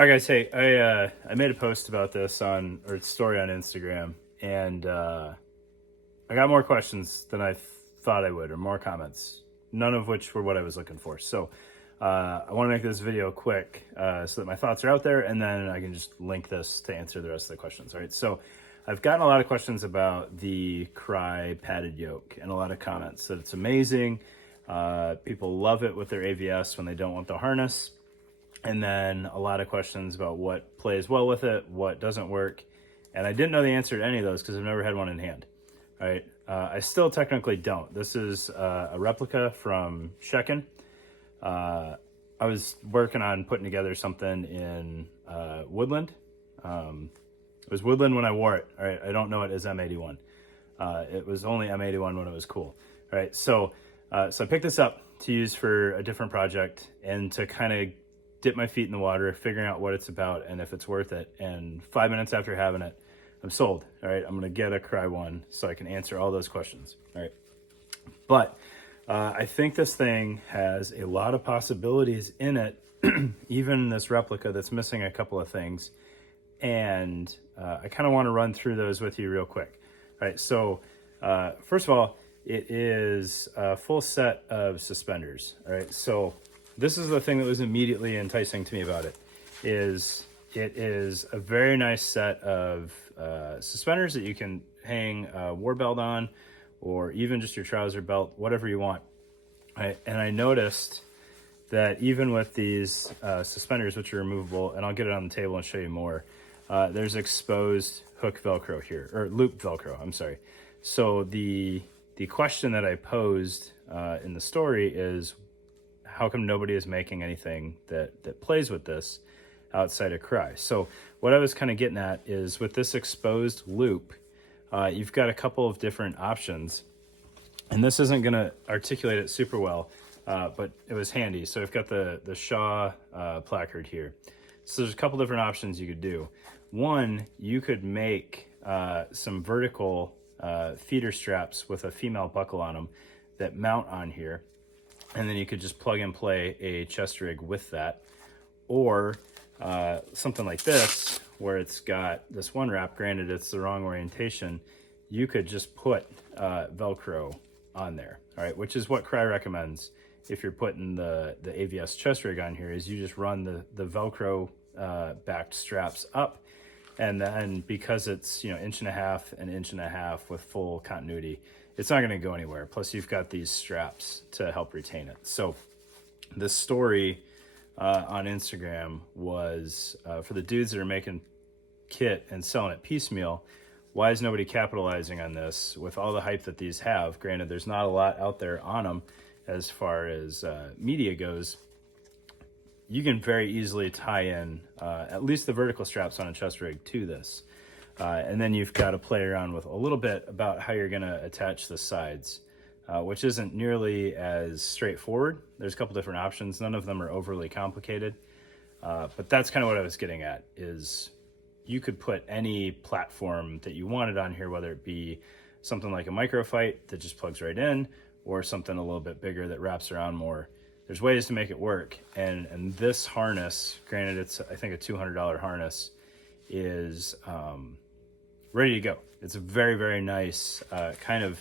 All right, guys. Hey, I made a post about this or story on Instagram, and I got more questions than I thought I would, or more comments, none of which were what I was looking for. So I want to make this video quick so that my thoughts are out there, and then I can just link this to answer the rest of the questions. All right. So I've gotten a lot of questions about the Crye padded yoke, and a lot of comments that it's amazing. People love it with their AVS when they don't want the harness. And then a lot of questions about what plays well with it, what doesn't work. And I didn't know the answer to any of those because I've never had one in hand. All right. I still technically don't. This is a replica from Shekkin. I was working on putting together something in woodland. It was woodland when I wore it. All right. I don't know it as M81. It was only M81 when it was cool. All right. So I picked this up to use for a different project and to kind of dip my feet in the water, figuring out what it's about and if it's worth it. And 5 minutes after having it, I'm sold. All right, I'm gonna get a Crye one so I can answer all those questions. All right, but I think this thing has a lot of possibilities in it, even this replica that's missing a couple of things. And I kind of want to run through those with you real quick. All right, so first of all, it is a full set of suspenders. All right, so this is the thing that was immediately enticing to me about it. It is a very nice set of suspenders that you can hang a war belt on, or even just your trouser belt, whatever you want. And I noticed that even with these suspenders, which are removable, and I'll get it on the table and show you more, there's exposed hook Velcro here, or loop Velcro, I'm sorry. So the question that I posed in the story is, how come nobody is making anything that plays with this outside of Crye? So what I was kind of getting at is, with this exposed loop, you've got a couple of different options, and this isn't going to articulate it super well, but it was handy. So I've got the Shaw placard here. So there's a couple different options you could do. One, you could make some vertical feeder straps with a female buckle on them that mount on here. And then you could just plug and play a chest rig with that. Or something like this, where it's got this one wrap, granted it's the wrong orientation, you could just put Velcro on there, all right? Which is what Crye recommends if you're putting the AVS chest rig on here, is you just run the Velcro backed straps up. And then because it's, you know, 1.5 inches, 1.5 inches with full continuity, it's not going to go anywhere. Plus you've got these straps to help retain it. So the story on Instagram was for the dudes that are making kit and selling it piecemeal. Why is nobody capitalizing on this with all the hype that these have? Granted, there's not a lot out there on them as far as media goes. You can very easily tie in at least the vertical straps on a chest rig to this. And then you've got to play around with a little bit about how you're going to attach the sides, which isn't nearly as straightforward. There's a couple different options. None of them are overly complicated. But that's kind of what I was getting at, is you could put any platform that you wanted on here, whether it be something like a microfight that just plugs right in, or something a little bit bigger that wraps around more. There's ways to make it work. And this harness, granted it's, I think, a $200 harness, is ready to go. It's a very, very nice kind of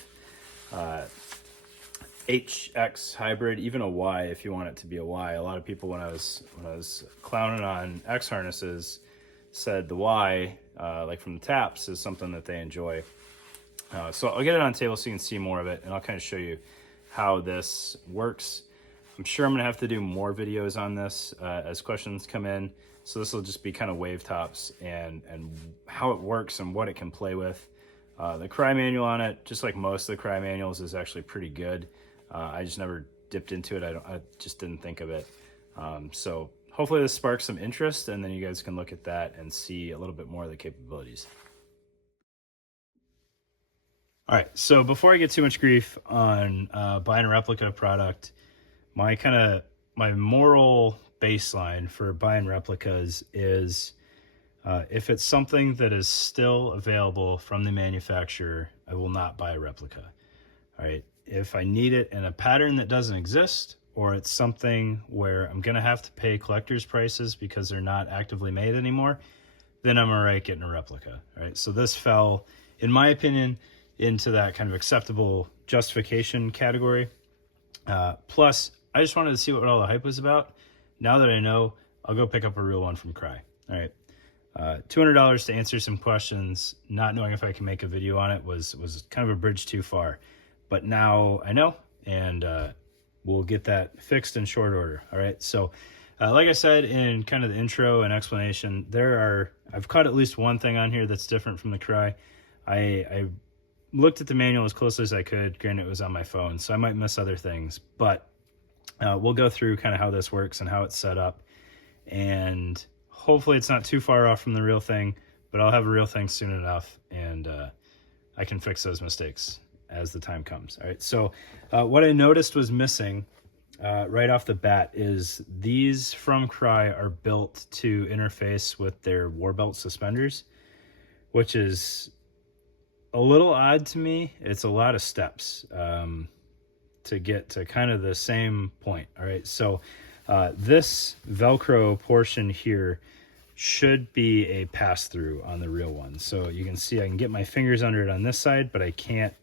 HX hybrid, even a Y if you want it to be a Y. A lot of people, when I was clowning on X harnesses, said the Y, like from the taps, is something that they enjoy. So I'll get it on the table so you can see more of it, and I'll kind of show you how this works. I'm sure I'm gonna have to do more videos on this as questions come in. So this will just be kind of wave tops and how it works and what it can play with. The Crye manual on it, just like most of the Crye manuals, is actually pretty good. I just never dipped into it. I just didn't think of it. So hopefully this sparks some interest, and then you guys can look at that and see a little bit more of the capabilities. All right, so before I get too much grief on buying a replica product, my moral baseline for buying replicas is if it's something that is still available from the manufacturer, I will not buy a replica. All right, if I need it in a pattern that doesn't exist, or it's something where I'm going to have to pay collector's prices because they're not actively made anymore, then I'm all right getting a replica. All right, so this fell, in my opinion, into that kind of acceptable justification category. Plus, I just wanted to see what all the hype was about. Now that I know, I'll go pick up a real one from Crye. All right, $200 to answer some questions. Not knowing if I can make a video on it was kind of a bridge too far. But now I know, and we'll get that fixed in short order. All right, so like I said in kind of the intro and explanation, I've caught at least one thing on here that's different from the Crye. I looked at the manual as closely as I could. Granted, it was on my phone, so I might miss other things, but we'll go through kind of how this works and how it's set up, and hopefully it's not too far off from the real thing, but I'll have a real thing soon enough, and I can fix those mistakes as the time comes. All right, so what I noticed was missing right off the bat is these from Crye are built to interface with their war belt suspenders, which is a little odd to me. It's a lot of steps to get to kind of the same point. All right, so this Velcro portion here should be a pass-through on the real one. So you can see I can get my fingers under it on this side, but I can't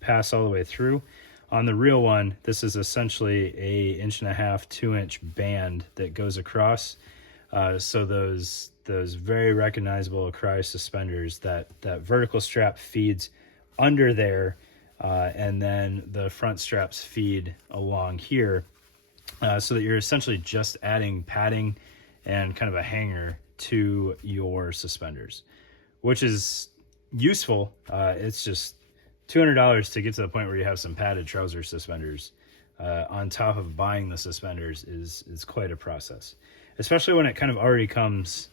pass all the way through. On the real one, this is essentially a 1.5 to 2-inch band that goes across. So those very recognizable Crye suspenders, that vertical strap feeds under there, and then the front straps feed along here, so that you're essentially just adding padding and kind of a hanger to your suspenders, which is useful. It's just $200 to get to the point where you have some padded trouser suspenders on top of buying the suspenders is quite a process, especially when it kind of already comes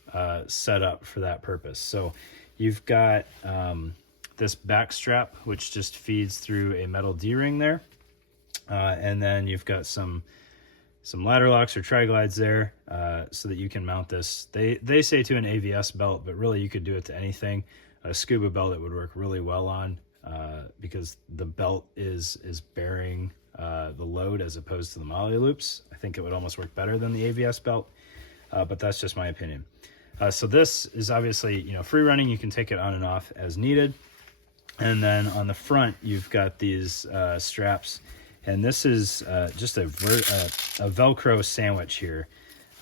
set up for that purpose. So you've got this back strap, which just feeds through a metal D-ring there, and then you've got some ladder locks or tri-glides there, so that you can mount this. They say to an AVS belt, but really you could do it to anything. A scuba belt it would work really well on, because the belt is bearing the load as opposed to the molly loops. I think it would almost work better than the AVS belt, but that's just my opinion. So this is obviously, free running. You can take it on and off as needed. And then on the front, you've got these straps, and this is just a Velcro sandwich here.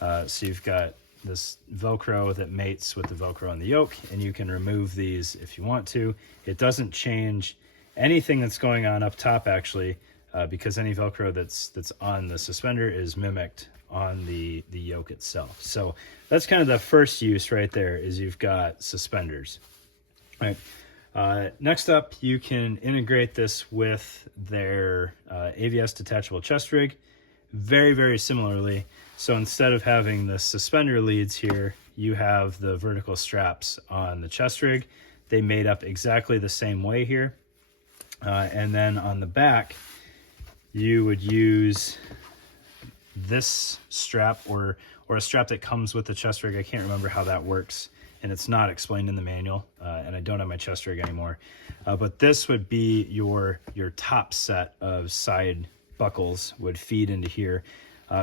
So you've got this Velcro that mates with the Velcro on the yoke, and you can remove these if you want to. It doesn't change anything that's going on up top, actually, because any Velcro that's on the suspender is mimicked on the yoke itself. So that's kind of the first use right there, is you've got suspenders. All right. Next up, you can integrate this with their AVS detachable chest rig very, very similarly. So instead of having the suspender leads here, you have the vertical straps on the chest rig. They made up exactly the same way here. And then on the back, you would use this strap or a strap that comes with the chest rig. I can't remember how that works, and it's not explained in the manual, and I don't have my chest rig anymore. But this would be your top set of side buckles would feed into here.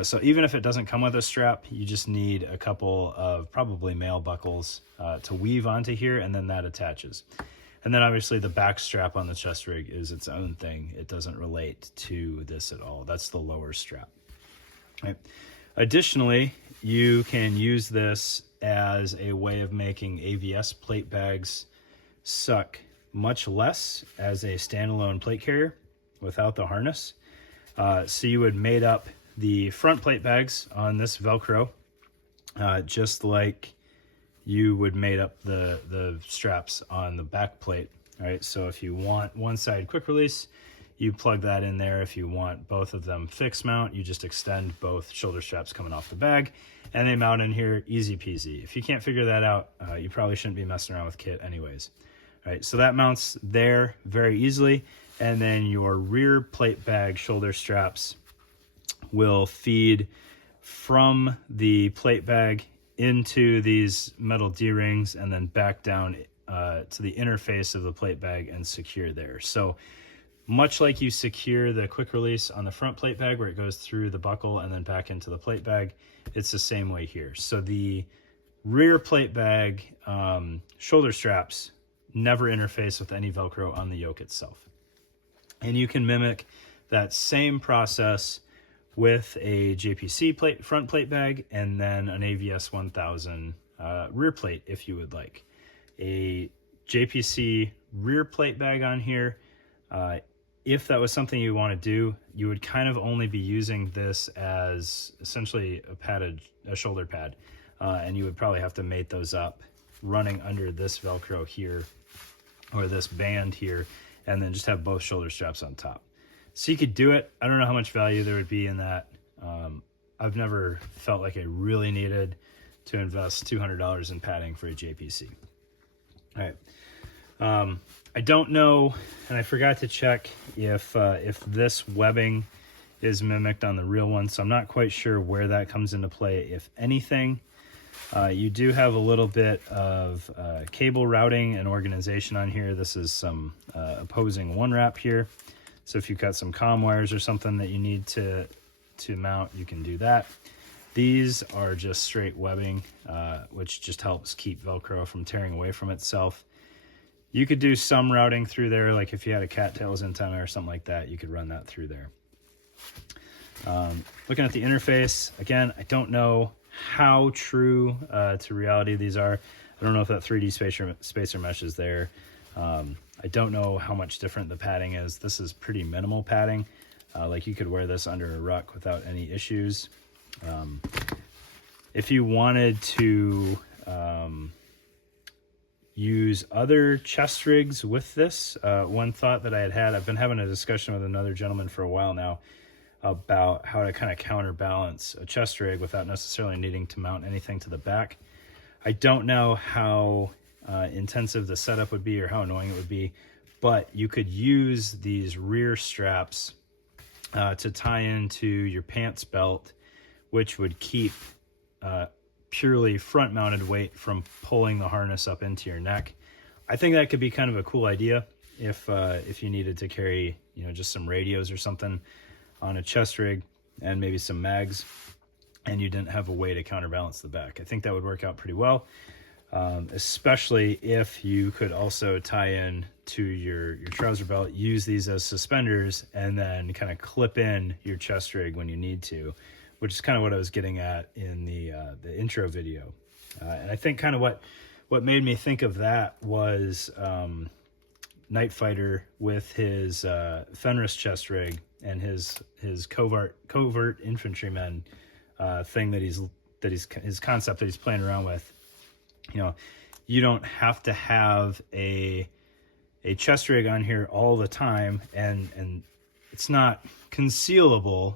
So even if it doesn't come with a strap, you just need a couple of probably male buckles to weave onto here, and then that attaches. And then obviously the back strap on the chest rig is its own thing. It doesn't relate to this at all. That's the lower strap. Right. Additionally, you can use this as a way of making AVS plate bags suck much less as a standalone plate carrier without the harness. So you would mate up the front plate bags on this Velcro, just like you would mate up the straps on the back plate. All right, so if you want one side quick release, you plug that in there. If you want both of them fixed mount, you just extend both shoulder straps coming off the bag, and they mount in here, easy peasy. If you can't figure that out, you probably shouldn't be messing around with kit anyways. All right, so that mounts there very easily, and then your rear plate bag shoulder straps will feed from the plate bag into these metal D-rings and then back down to the interface of the plate bag and secure there. So much like you secure the quick release on the front plate bag where it goes through the buckle and then back into the plate bag, it's the same way here. So the rear plate bag shoulder straps never interface with any Velcro on the yoke itself. And you can mimic that same process with a JPC front plate bag and then an AVS 1000 rear plate if you would like. A JPC rear plate bag on here, if that was something you want to do, you would kind of only be using this as essentially a shoulder pad. And you would probably have to mate those up running under this Velcro here or this band here, and then just have both shoulder straps on top. So you could do it. I don't know how much value there would be in that. I've never felt like I really needed to invest $200 in padding for a JPC. All right. I don't know, and I forgot to check if this webbing is mimicked on the real one, so I'm not quite sure where that comes into play, if anything. You do have a little bit of cable routing and organization on here. This is some opposing one wrap here. So if you've got some comm wires or something that you need to mount, you can do that. These are just straight webbing, which just helps keep Velcro from tearing away from itself. You could do some routing through there, like if you had a cattails antenna or something like that, you could run that through there. Looking at the interface, again, I don't know how true to reality these are. I don't know if that 3D spacer mesh is there. I don't know how much different the padding is. This is pretty minimal padding. Like you could wear this under a ruck without any issues. If you wanted to use other chest rigs with this, one thought that I had, I've been having a discussion with another gentleman for a while now about how to kind of counterbalance a chest rig without necessarily needing to mount anything to the back. I don't know how intensive the setup would be or how annoying it would be, but you could use these rear straps to tie into your pants belt, which would keep purely front mounted weight from pulling the harness up into your neck. I think that could be kind of a cool idea if you needed to carry, just some radios or something on a chest rig and maybe some mags, and you didn't have a way to counterbalance the back. I think that would work out pretty well, especially if you could also tie in to your trouser belt, use these as suspenders, and then kind of clip in your chest rig when you need to, which is kind of what I was getting at in the intro video. And I think kind of what made me think of that was Night Fighter with his Fenris chest rig and his covert infantryman thing that he's his concept that he's playing around with. You don't have to have a chest rig on here all the time, and it's not concealable,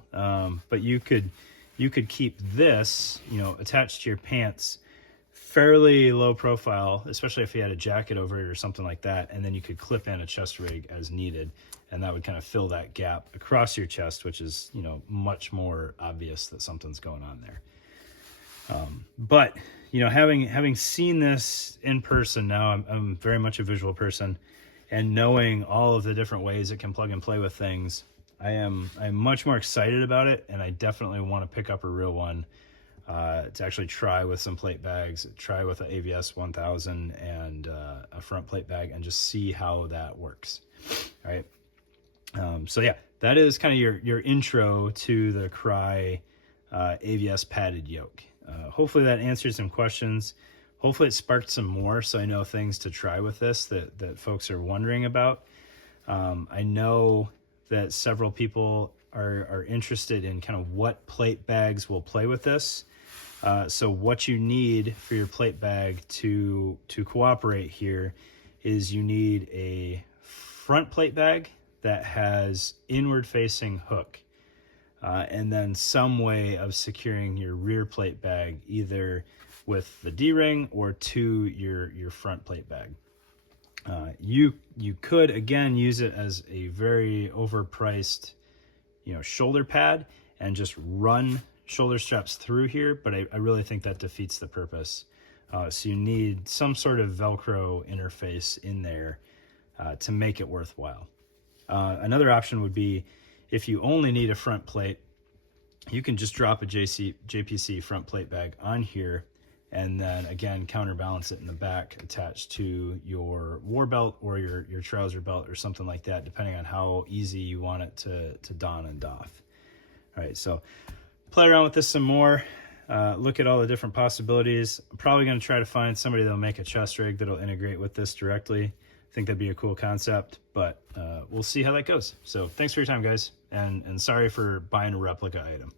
but you could keep this attached to your pants fairly low profile, especially if you had a jacket over it or something like that, and then you could clip in a chest rig as needed, and that would kind of fill that gap across your chest, which is much more obvious that something's going on there. But having seen this in person now, I'm very much a visual person, and knowing all of the different ways it can plug and play with things, I'm much more excited about it, and I definitely want to pick up a real one to actually try with some plate bags, try with an AVS 1000 and a front plate bag, and just see how that works. All right. So yeah, that is kind of your intro to the Crye AVS padded yoke. Hopefully that answered some questions. Hopefully it sparked some more, so I know things to try with this that folks are wondering about. I know that several people are interested in kind of what plate bags will play with this. So what you need for your plate bag to cooperate here is you need a front plate bag that has inward facing hook, and then some way of securing your rear plate bag either with the D-ring or to your front plate bag. You could again use it as a very overpriced shoulder pad and just run shoulder straps through here, but I really think that defeats the purpose. So you need some sort of Velcro interface in there to make it worthwhile. Another option would be if you only need a front plate, you can just drop a JPC front plate bag on here, and then again counterbalance it in the back attached to your war belt or your trouser belt or something like that, depending on how easy you want it to don and doff. All right, so play around with this some more. Look at all the different possibilities. I'm probably going to try to find somebody that'll make a chest rig that'll integrate with this directly. I think that'd be a cool concept, but we'll see how that goes. So thanks for your time, guys, and sorry for buying a replica item.